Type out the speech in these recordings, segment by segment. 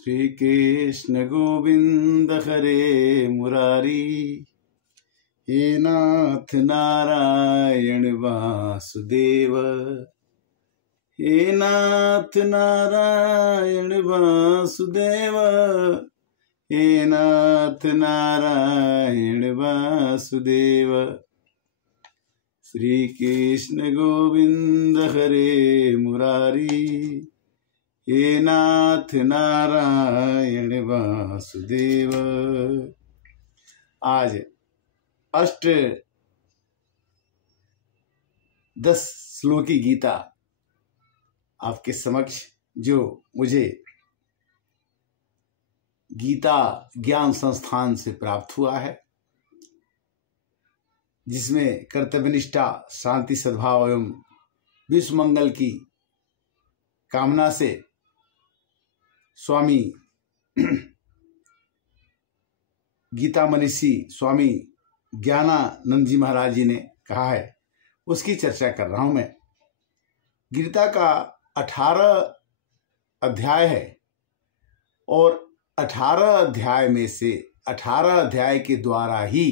श्री कृष्ण गोविंद हरे मुरारी, हे नाथ नारायण वासुदेव, हे नाथ नारायण वासुदेव, हे नाथ नारायण वासुदेव। श्री कृष्ण गोविंद हरे मुरारी, हे नाथ नारायण वासुदेव। आज 10 श्लोकी गीता आपके समक्ष, जो मुझे गीता ज्ञान संस्थान से प्राप्त हुआ है, जिसमें कर्तव्यनिष्ठा, शांति, सद्भाव एवं विश्व मंगल की कामना से स्वामी गीता मनीषी स्वामी ज्ञानानंद जी महाराज जी ने कहा है, उसकी चर्चा कर रहा हूं मैं। गीता का 18 अध्याय है और 18 अध्याय में से 18 अध्याय के द्वारा ही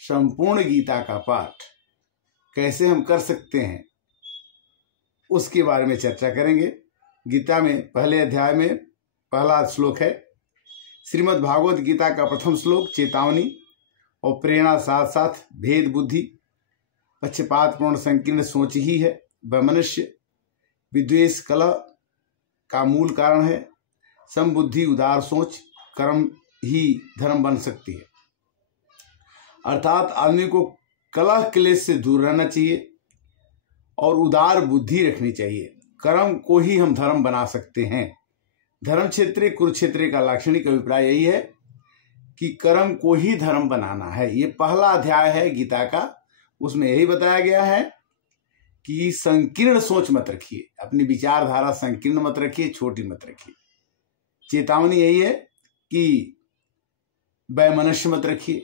संपूर्ण गीता का पाठ कैसे हम कर सकते हैं, उसके बारे में चर्चा करेंगे। गीता में पहले अध्याय में पहला श्लोक है, श्रीमद् भागवत गीता का प्रथम श्लोक चेतावनी और प्रेरणा, साथ साथ भेद बुद्धि, पक्षपात पूर्ण संकीर्ण सोच ही है। वैमनस्य विद्वेष कलह का मूल कारण है। समबुद्धि उदार सोच कर्म ही धर्म बन सकती है। अर्थात आदमी को कलह क्लेश से दूर रहना चाहिए और उदार बुद्धि रखनी चाहिए। कर्म को ही हम धर्म बना सकते हैं। धर्म क्षेत्र कुरुक्षेत्र का लाक्षणिक अभिप्राय यही है कि कर्म को ही धर्म बनाना है। ये पहला अध्याय है गीता का, उसमें यही बताया गया है कि संकीर्ण सोच मत रखिए, अपनी विचारधारा संकीर्ण मत रखिए, छोटी मत रखिए। चेतावनी यही है कि वैमनस्य मत रखिए,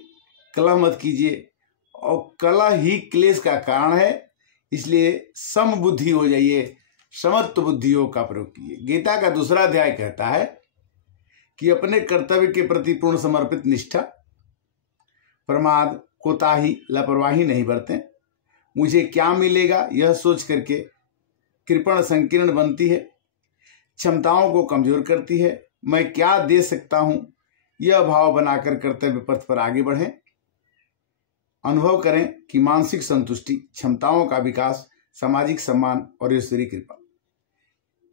कलह मत कीजिए, और कलह ही क्लेश का कारण है। इसलिए समबुद्धि हो जाइए, समत्व बुद्धियों का प्रयोग कीजिए। गीता का दूसरा अध्याय कहता है कि अपने कर्तव्य के प्रति पूर्ण समर्पित निष्ठा, प्रमाद, कोताही, लापरवाही नहीं बरतें। मुझे क्या मिलेगा यह सोच करके कृपण संकीर्ण बनती है, क्षमताओं को कमजोर करती है। मैं क्या दे सकता हूं, यह भाव बनाकर कर्तव्य पथ पर आगे बढ़ें। अनुभव करें कि मानसिक संतुष्टि, क्षमताओं का विकास, सामाजिक सम्मान और ईश्वरीय कृपा,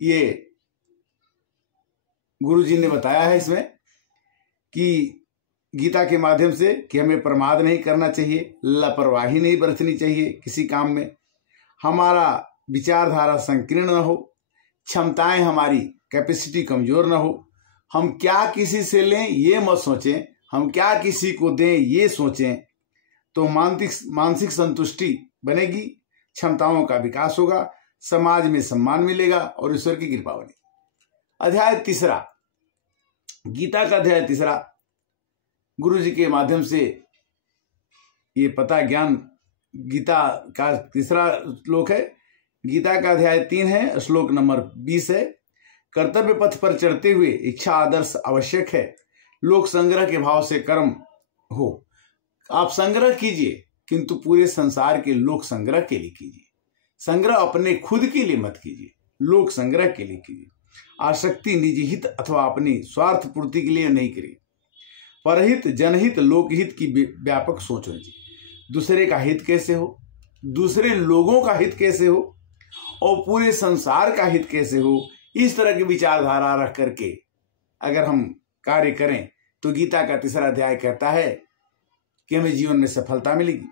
ये गुरु जी ने बताया है इसमें कि गीता के माध्यम से कि हमें प्रमाद नहीं करना चाहिए, लापरवाही नहीं बरतनी चाहिए किसी काम में, हमारा विचारधारा संकीर्ण न हो, क्षमताएं हमारी कैपेसिटी कमजोर न हो। हम क्या किसी से लें ये मत सोचें, हम क्या किसी को दें ये सोचें, तो मानसिक संतुष्टि बनेगी, क्षमताओं का विकास होगा, समाज में सम्मान मिलेगा और ईश्वर की कृपा बनेगी। अध्याय तीसरा, गीता का अध्याय तीसरा गुरु जी के माध्यम से ये पता ज्ञान, गीता का तीसरा श्लोक है। गीता का अध्याय 3 है, श्लोक नंबर 20 है। कर्तव्य पथ पर चढ़ते हुए इच्छा आदर्श आवश्यक है, लोक संग्रह के भाव से कर्म हो। आप संग्रह कीजिए, किंतु पूरे संसार के लोक संग्रह के लिए कीजिए। संग्रह अपने खुद के लिए मत कीजिए, लोक संग्रह के लिए कीजिए। आसक्ति निजी हित अथवा अपनी स्वार्थ पूर्ति के लिए नहीं करिए। परहित, जनहित, लोकहित की व्यापक सोच होनी चाहिए। दूसरे का हित कैसे हो, दूसरे लोगों का हित कैसे हो और पूरे संसार का हित कैसे हो, इस तरह की विचारधारा रख करके अगर हम कार्य करें तो गीता का तीसरा अध्याय कहता है कि हमें जीवन में सफलता मिलेगी।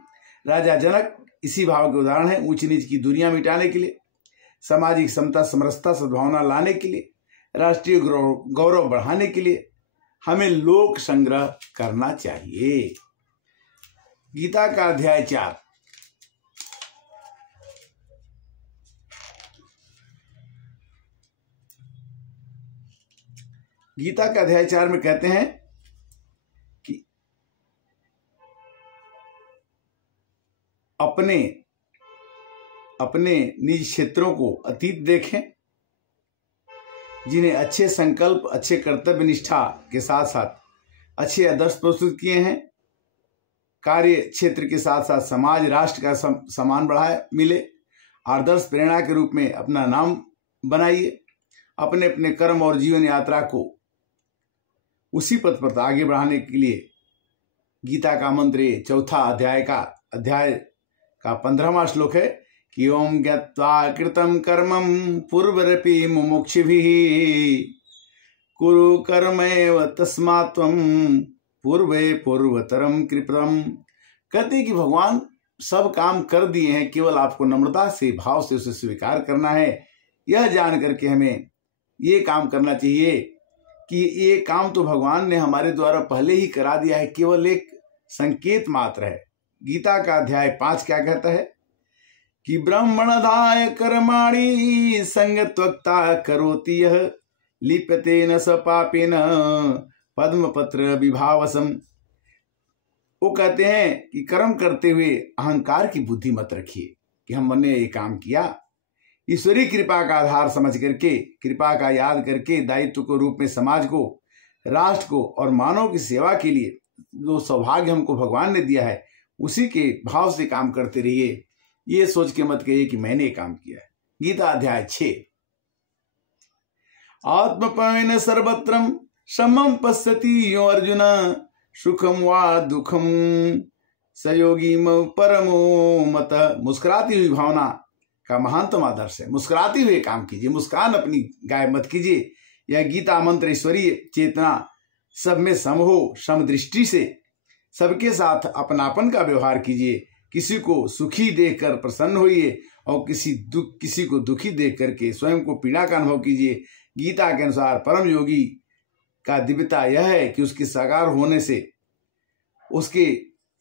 राजा जनक इसी भाव के उदाहरण है। ऊंच नीच की दूरियां मिटाने के लिए, सामाजिक समता, समरसता, सद्भावना लाने के लिए, राष्ट्रीय गौरव बढ़ाने के लिए हमें लोक संग्रह करना चाहिए। गीता का अध्याय 4, गीता का अध्याय 4 में कहते हैं कि अपने अपने निज क्षेत्रों को अतीत देखें, जिन्हें अच्छे संकल्प, अच्छे कर्तव्य निष्ठा के साथ साथ अच्छे आदर्श प्रस्तुत किए हैं। कार्य क्षेत्र के साथ साथ समाज राष्ट्र का सम्मान बढ़ाए मिले। आदर्श प्रेरणा के रूप में अपना नाम बनाइए। अपने अपने कर्म और जीवन यात्रा को उसी पथ पर आगे बढ़ाने के लिए गीता का मंत्र चौथा अध्याय का 15वां श्लोक है कि ओम ज्ञात्वा कृतं कर्मं पूर्वरपि मुमुक्षुभिः कुरु कर्मैव तस्मात् त्वं पूर्वे पूर्वतरम कृपम। कहते कि भगवान सब काम कर दिए हैं, केवल आपको नम्रता से, भाव से उसे स्वीकार करना है। यह जान करके हमें ये काम करना चाहिए कि ये काम तो भगवान ने हमारे द्वारा पहले ही करा दिया है, केवल एक संकेत मात्र है। गीता का अध्याय 5 क्या कहता है कि ब्रह्मणधाय कर्माणि संगत्वक्ता करोति यः लिप्यते न स पापेन पद्मपत्र विभावसम। वो कहते हैं कि कर्म करते हुए अहंकार की बुद्धि मत रखिए कि हमने ये काम किया। ईश्वरीय कृपा का आधार समझ करके, कृपा का याद करके दायित्व के रूप में समाज को, राष्ट्र को और मानव की सेवा के लिए जो सौभाग्य हमको भगवान ने दिया है, उसी के भाव से काम करते रहिए। ये सोच के मत कहिए कि मैंने काम किया है। गीता अध्याय 6 आत्मपयन सर्वत्रम समम पश्यति यो अर्जुन सुखम वा दुखम सहयोगी परमो मत। मुस्कुराती हुई भावना का महानतम आदर्श है। मुस्कुराते हुए काम कीजिए, मुस्कान अपनी गायब मत कीजिए। यह गीता मंत्र ईश्वरीय चेतना सब में सम हो, समदृष्टि से सबके साथ अपनापन का व्यवहार कीजिए। किसी को सुखी देखकर प्रसन्न होइए और किसी को दुखी देख करके स्वयं को पीड़ा का अनुभव कीजिए। गीता के अनुसार परम योगी का दिव्यता यह है कि उसके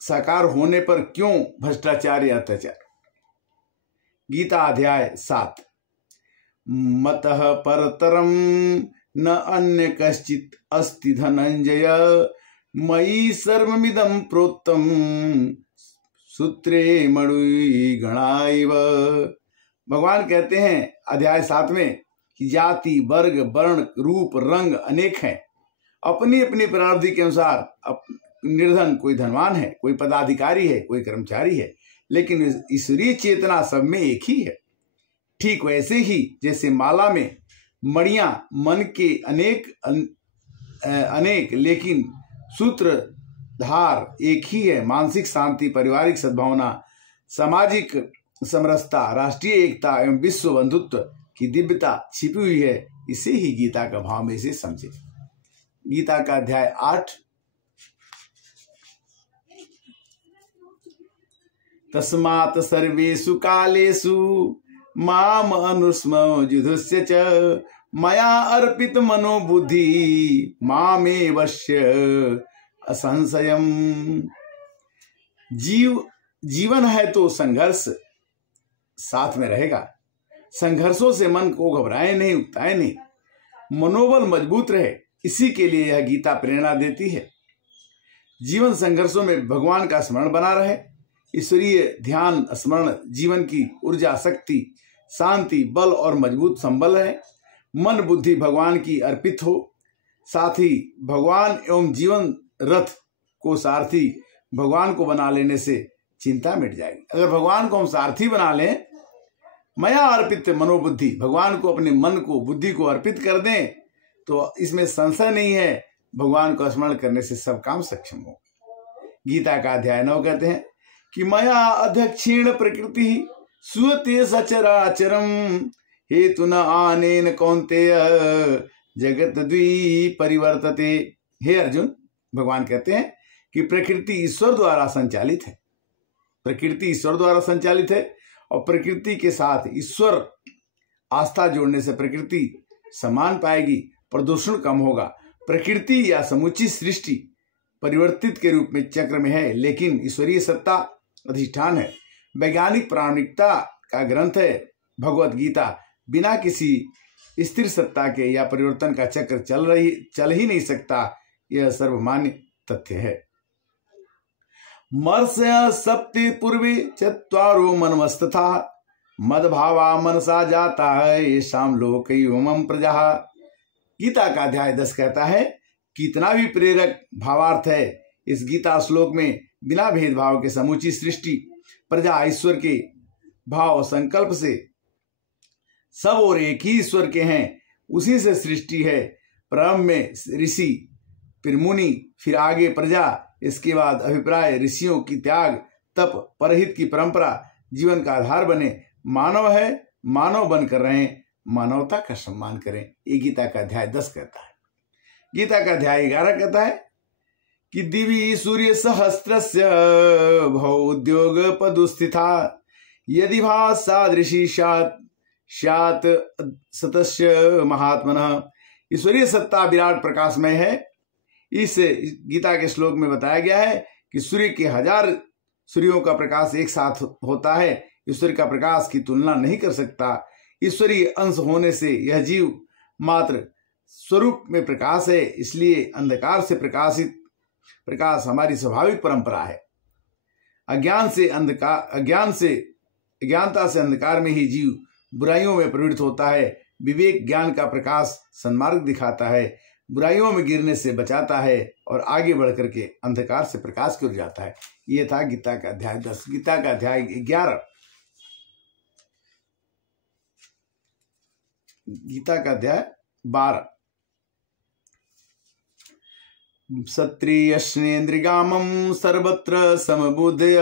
साकार होने पर क्यों भ्रष्टाचार या अत्याचार। गीता अध्याय 7 मतः परतरम न अन्य कश्चित अस्ति धनंजय मयि सर्वमिदं प्रोक्तम सूत्रे मणि गणाइव। भगवान कहते हैं अध्याय 7 में कि जाति, वर्ग, वर्ण, रूप, रंग अनेक हैं। अपनी अपनी प्रारब्धि के अनुसार निर्धन कोई धनवान है, कोई पदाधिकारी है, कोई कर्मचारी है, लेकिन ईश्वरीय चेतना सब में एक ही है। ठीक वैसे ही जैसे माला में मणियां मन के अनेक लेकिन सूत्रधार एक ही है। मानसिक शांति, पारिवारिक सद्भावना, सामाजिक समरसता, राष्ट्रीय एकता एवं विश्व बंधुत्व की दिव्यता छिपी हुई है। इसे ही गीता का भाव में इसे समझे। गीता का अध्याय 8 तस्मात् सर्वेषु कालेषु माम अनुस्मृत्युस्य च मया अर्पित मनोबुद्धि मामे वश्य असंशयम। जीवन है तो संघर्ष साथ में रहेगा। संघर्षों से मन को घबराए नहीं, उकताए नहीं, मनोबल मजबूत रहे। इसी के लिए यह गीता प्रेरणा देती है। जीवन संघर्षों में भगवान का स्मरण बना रहे। ईश्वरीय ध्यान स्मरण जीवन की ऊर्जा, शक्ति, शांति, बल और मजबूत संबल है। मन बुद्धि भगवान की अर्पित हो। साथ ही भगवान एवं जीवन रथ को सारथी भगवान को बना लेने से चिंता मिट जाएगी। अगर भगवान को हम सारथी बना लें, मया अर्पित मनोबुद्धि, भगवान को अपने मन को, बुद्धि को अर्पित कर दें, तो इसमें संशय नहीं है भगवान को स्मरण करने से सब काम सक्षम हो। गीता का अध्याय 9 कहते हैं कि मया अध्यक्षेण प्रकृति सुयते सचराचरम हेतु न आनेन कौन्तेय जगत द्वि परिवर्तते। हे अर्जुन, भगवान कहते हैं कि प्रकृति ईश्वर द्वारा संचालित है। प्रकृति ईश्वर द्वारा संचालित है और प्रकृति के साथ ईश्वर आस्था जोड़ने से प्रकृति सम्मान पाएगी, प्रदूषण कम होगा। प्रकृति या समूची सृष्टि परिवर्तित के रूप में चक्र में है, लेकिन ईश्वरीय सत्ता अधिष्ठान है। वैज्ञानिक प्रामाणिकता का ग्रंथ है भगवत गीता। बिना किसी स्थिर सत्ता के या परिवर्तन का चक्र चल ही नहीं सकता। यह सर्वमान्य तथ्य है। मर्स्य सप्ति पूर्वे चत्वारो मनमस्तथा मदभावा मनसा जाता है येषां लोकैवमं प्रजा गीता का अध्याय 10 कहता है, कितना भी प्रेरक भावार्थ है इस गीता श्लोक में। बिना भेदभाव के समूची सृष्टि प्रजा ईश्वर के भाव संकल्प से सब और एक ही ईश्वर के हैं, उसी से सृष्टि है। प्रारंभ में ऋषि, फिर मुनि, फिर आगे प्रजा, इसके बाद अभिप्राय ऋषियों की त्याग तप परहित की परंपरा जीवन का आधार बने। मानव है, मानव बनकर रहें, मानवता का सम्मान करें। ये गीता का अध्याय 10 कहता है। गीता का अध्याय 11 कहता है कि दिवि सूर्य सहस्त्रस्य भव उद्योग पदुस्थिता यदि भास सादृशी स्यात् सतस्य महात्मनः। ईश्वरीय सत्ता विराट प्रकाशमय है। इस गीता के श्लोक में बताया गया है कि सूर्य के 1000 सूर्यों का प्रकाश एक साथ होता है। ईश्वर का प्रकाश की तुलना नहीं कर सकता। ईश्वरीय अंश होने से यह जीव मात्र स्वरूप में प्रकाश है, इसलिए अंधकार से प्रकाश हमारी स्वाभाविक परंपरा है। अज्ञानता से अंधकार में ही जीव बुराइयों में प्रवृत्त होता है। विवेक ज्ञान का प्रकाश सन्मार्ग दिखाता है, बुराइयों में गिरने से बचाता है और आगे बढ़ करके अंधकार से प्रकाश की ओर जाता है। ये था गीता का अध्याय 10। गीता का अध्याय 11, गीता का अध्याय 12। क्षत्रियस्नेन्द्रिगामं सर्वत्र समबुद्धय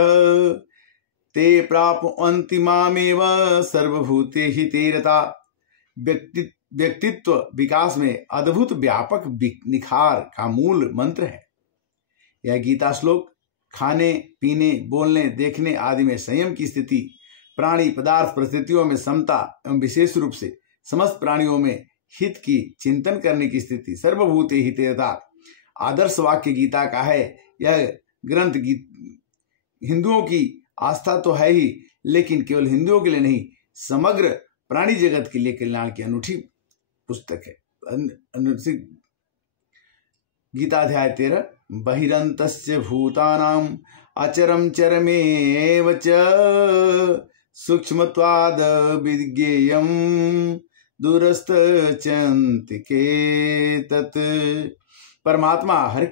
ते प्राप्नुवन्ति मामेव सर्वभूतेषु ते रता। व्यक्तित्व विकास में अद्भुत व्यापक निखार का मूल मंत्र है। यह गीता श्लोक खाने पीने बोलने देखने आदि में संयम की स्थिति, प्राणी पदार्थ परिस्थितियों में समता एवं विशेष रूप से समस्त प्राणियों में हित की चिंतन करने की स्थिति, सर्वभूते हितेरता आदर्श वाक्य गीता का है। यह ग्रंथ हिंदुओं की आस्था तो है ही, लेकिन केवल हिंदुओं के लिए नहीं, समग्र प्राणी जगत के लिए कल्याण की अनूठी पुस्तक है। गीता अध्याय 13। बहिरन्तस्य भूतानां अचरं चरमेव च सूक्ष्मत्वाद् विज्ञेयं दूरस्थ चन्तिके तत्। परमात्मा हर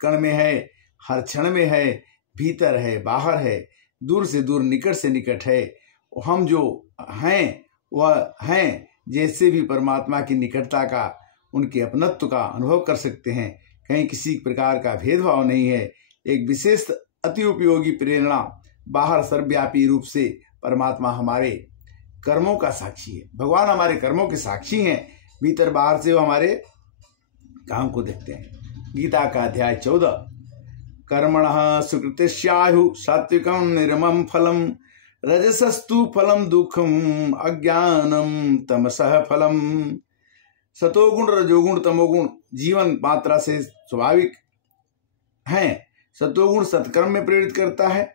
कण में है, हर क्षण में है, भीतर है, बाहर है, दूर से दूर, निकट से निकट है। हम जो हैं वह हैं, जैसे भी परमात्मा की निकटता का, उनके अपनत्व का अनुभव कर सकते हैं। कहीं किसी प्रकार का भेदभाव नहीं है। एक विशेष अति उपयोगी प्रेरणा बाहर सर्वव्यापी रूप से परमात्मा हमारे कर्मों का साक्षी है। भगवान हमारे कर्मों के साक्षी हैं, भीतर बाहर से वो हमारे काम को देखते हैं। गीता का अध्याय 14। कर्मणः सुकृतिस्याहुः सात्विकं निर्मम फलम रजसस्तु फलम दुखम अज्ञानम तमसः फलम। सतोगुण रजोगुण तमोगुण जीवन मात्रा से स्वाभाविक हैं। सतोगुण सत्कर्म में प्रेरित करता है।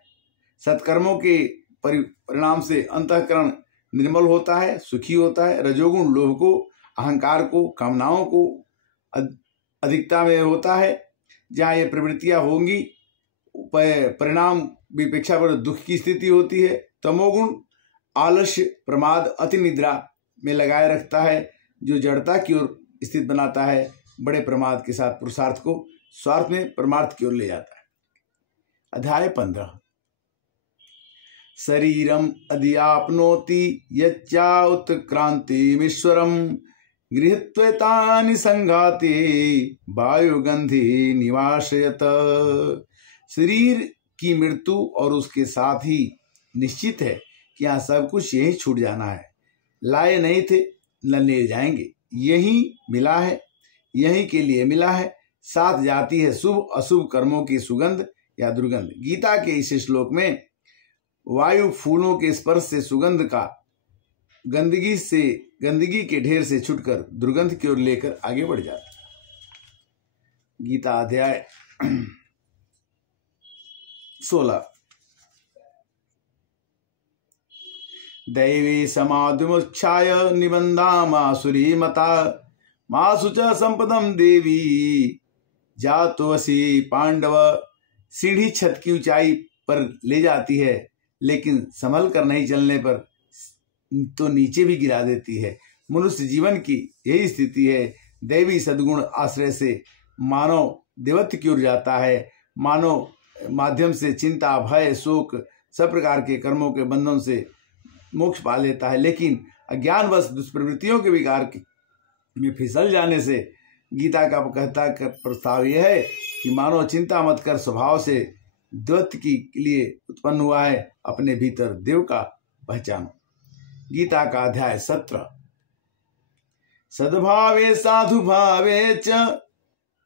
सत्कर्मों के परिणाम से अंतःकरण निर्मल होता है, सुखी होता है। रजोगुण लोभ को, अहंकार को, कामनाओं को अधिकता में होता है। जहाँ ये प्रवृत्तियां होंगी परिणाम विपेक्षा पर दुख की स्थिति होती है। तमोगुण आलस्य, प्रमाद, अति निद्रा में लगाए रखता है, जो जड़ता की ओर स्थित बनाता है। बड़े प्रमाद के साथ पुरुषार्थ को स्वार्थ में परमार्थ की ओर ले जाता है। अध्याय 15। शरीरम अधियाप्नोति यच्चा उत्क्रांतिमीश्वरम गृहीत्वेतानि संघाते वायुगंधि निवासयत। शरीर की मृत्यु और उसके साथ ही निश्चित है कि यहाँ सब कुछ यही छूट जाना है। लाए नहीं थे न ले जाएंगे, यही मिला है, यही के लिए मिला है। साथ जाती है शुभ अशुभ कर्मों की सुगंध या दुर्गंध। गीता के इस श्लोक में वायु फूलों के स्पर्श से सुगंध का गंदगी के ढेर से छुटकर दुर्गंध की ओर लेकर आगे बढ़ जाता है। गीता अध्याय 16। दैवी समाधिमुच्छाय निबंधामासुरी मता मासु च संपदम देवी जातोसी पांडव। सीढ़ी छत की ऊंचाई पर ले जाती है, लेकिन संभल कर नहीं चलने पर तो नीचे भी गिरा देती है। मनुष्य जीवन की यही स्थिति है। दैवी सद्गुण आश्रय से मानव देवत्व की ओर जाता है। मानव माध्यम से चिंता, भय, शोक, सब प्रकार के कर्मों के बंधन से मोक्ष पा लेता है। लेकिन अज्ञानवश दुष्प्रवृत्तियों के विकार में फिसल जाने से गीता का कहता प्रस्ताव यह है कि मानव चिंता मत कर, स्वभाव से द्वैत के लिए उत्पन्न हुआ है, अपने भीतर देव का पहचानो। गीता का अध्याय 17। सद्भावे साधु भावे च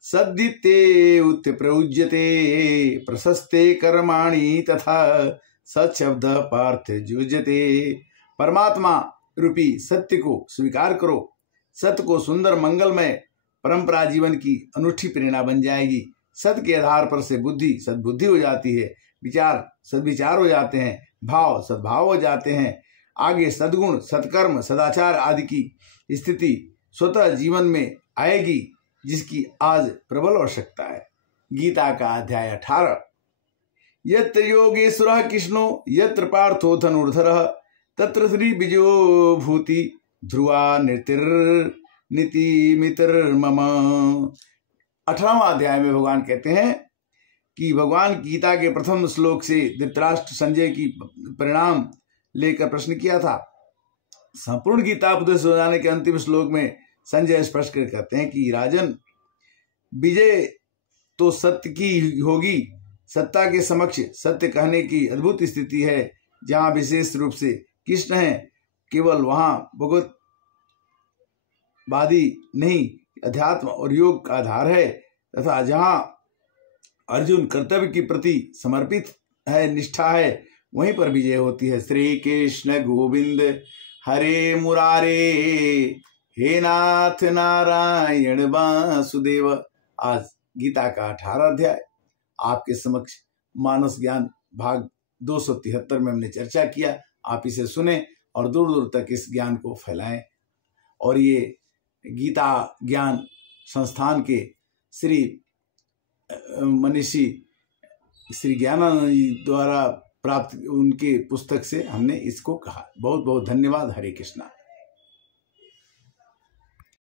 सद्दिते उत प्रयुज्यते प्रशस्ते कर्माणि तथा सत्शब्द पार्थ युज्यते। परमात्मा रूपी सत्य को स्वीकार करो। सत्य को सुंदर मंगलमय परंपरा जीवन की अनूठी प्रेरणा बन जाएगी। सत्य के आधार पर से बुद्धि सद्बुद्धि हो जाती है, विचार सद्विचार हो जाते हैं, भाव सद्भाव हो जाते हैं। आगे सद्गुण, सत्कर्म, सदाचार आदि की स्थिति स्वतः जीवन में आएगी, जिसकी आज प्रबल आवश्यकता है। गीता का अध्याय 18। यत्र योगेश्वरः कृष्णो यत्र पार्थो धनुर्धरः तत्र श्री विजयो भूति ध्रुवा नीतिमितिर्मम। 18वां अध्याय में भगवान कहते हैं कि भगवान गीता के प्रथम श्लोक से धृतराष्ट्र संजय की परिणाम लेकर प्रश्न किया था। संपूर्ण गीता उपदेश हो जाने के अंतिम श्लोक में संजय स्पष्ट कर कहते हैं कि राजन, विजय तो सत्य की होगी। सत्ता के समक्ष सत्य कहने की अद्भुत स्थिति है। जहां विशेष रूप से कृष्ण है, केवल वहां भगवतवादी नहीं, अध्यात्म और योग का आधार है। तथा जहां अर्जुन कर्तव्य के प्रति समर्पित है, निष्ठा है, वहीं पर विजय होती है। श्री कृष्ण गोविंद हरे मुरारे, हे नाथ नारायण वासुदेव। आज गीता का 18 अध्याय आपके समक्ष मानस ज्ञान भाग 273 में हमने चर्चा किया। आप इसे सुने और दूर दूर तक इस ज्ञान को फैलाएं। और ये गीता ज्ञान संस्थान के श्री मनीषी श्री ज्ञानानंद जी द्वारा प्राप्त उनके पुस्तक से हमने इसको कहा। बहुत बहुत धन्यवाद। हरे कृष्णा।